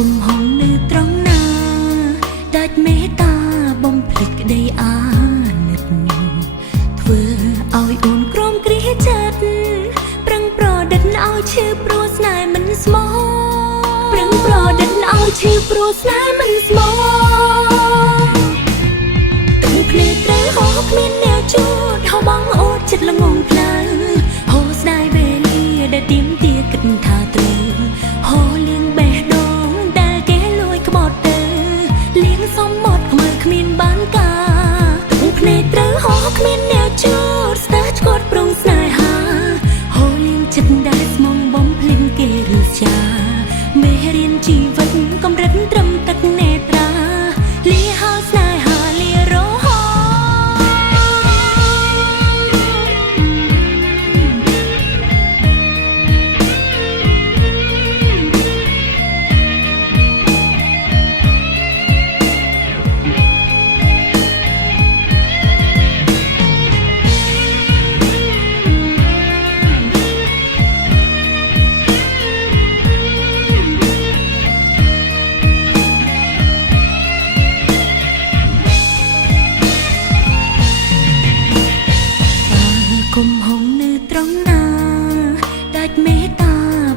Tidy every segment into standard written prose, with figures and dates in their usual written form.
គុំហងនៅត្រង់ណាដាច់មេត្តាបំភ្លេចក្តីអាណិតធ្វើឲ្យអូនក្រំគ្រាចិត្តប្រឹងប្រឌិតឲ្យឈឺព្រោះស្នេហ៍មិនស្មោះប្រឹងប្រឌិតឲ្យឈឺព្រោះស្នេហ៍មិនស្មោះទឹកភ្នែកត្រូវហោគ្មានអ្នកជួតហោបងអូតចិត្តល្ងងផ្លូវហោស្ដាយវេលាដែលទៀមទាគិតថាត្រូវហោលៀងបេះដូងដែលគេលួចក្បត់ទៅលៀងសំមត់ខ្មើគ្មានបានការទឹកភ្នែកត្រូវហោគ្មានអ្នកជួតស្ទើរឆ្កត់ប្រងស្នេហាហោលៀងចិត្តដែលស្មងបំភ្លេចគេឬចាមេរៀនជីវិតកម្រិតត្រឹមទឹកនេត្រាលាហោស្នេហាលារហោគុំហងនៅត្រង់ណាដាច់មេត្តា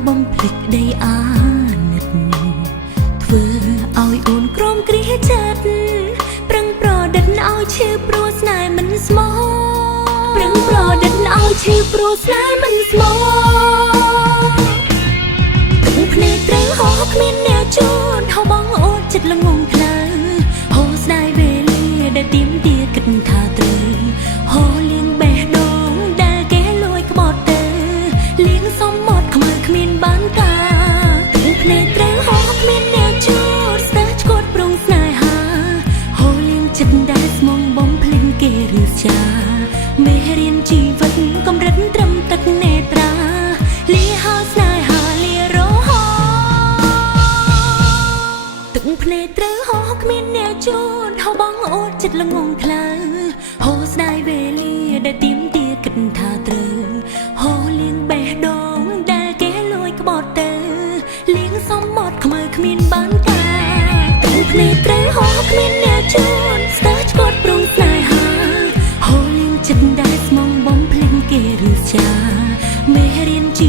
បំភ្លេចក្តីអាណិតធ្វើឲ្យអូនក្រំគ្រាចិត្តប្រឹងប្រឌិតឲ្យឈឺព្រោះស្នេហ៍មិនស្មោះប្រឹងប្រឌិតឲ្យឈឺព្រោះស្នេហ៍មិនស្មោះទឹកភ្នែកត្រូវហោគ្មានអ្នកជួតហោបងអូតចិត្តល្ងងផ្លូវហោស្ដាយវេលាដែលទៀមទាគិតថាត្រូវហោលៀងបេះដូងសំមត់ខ្មើគ្មានបានការទឹកភ្នែកត្រូវហោគ្មានអ្នកជួតស្ទើរឆ្កត់ប្រងស្នេហាហោលៀងចិត្តដែលស្មងបំភ្លេចគេឬចាមេរៀនជីវិតកម្រិតត្រឹមទឹកនេត្រាលាហោស្នេហាលារហោទឹកភ្នែកត្រូវហោគ្មានអ្នកជួតហោបងអូតចិត្តល្ងងផ្លូវហោស្ដាយវេលាដែលទៀមទាគិតថាត្រូវហោលៀងបេះដូងដែលគេលួចក្បត់ទៅលៀងសំមត់ខ្មើគ្មានបានការទឹកភ្នែកត្រូវហោគ្មានអ្នកជួតស្ទើរឆ្កត់ប្រងស្នេហាហោលៀងចិត្តដែលស្មងបំភ្លេចគេឬចាមេរៀនជី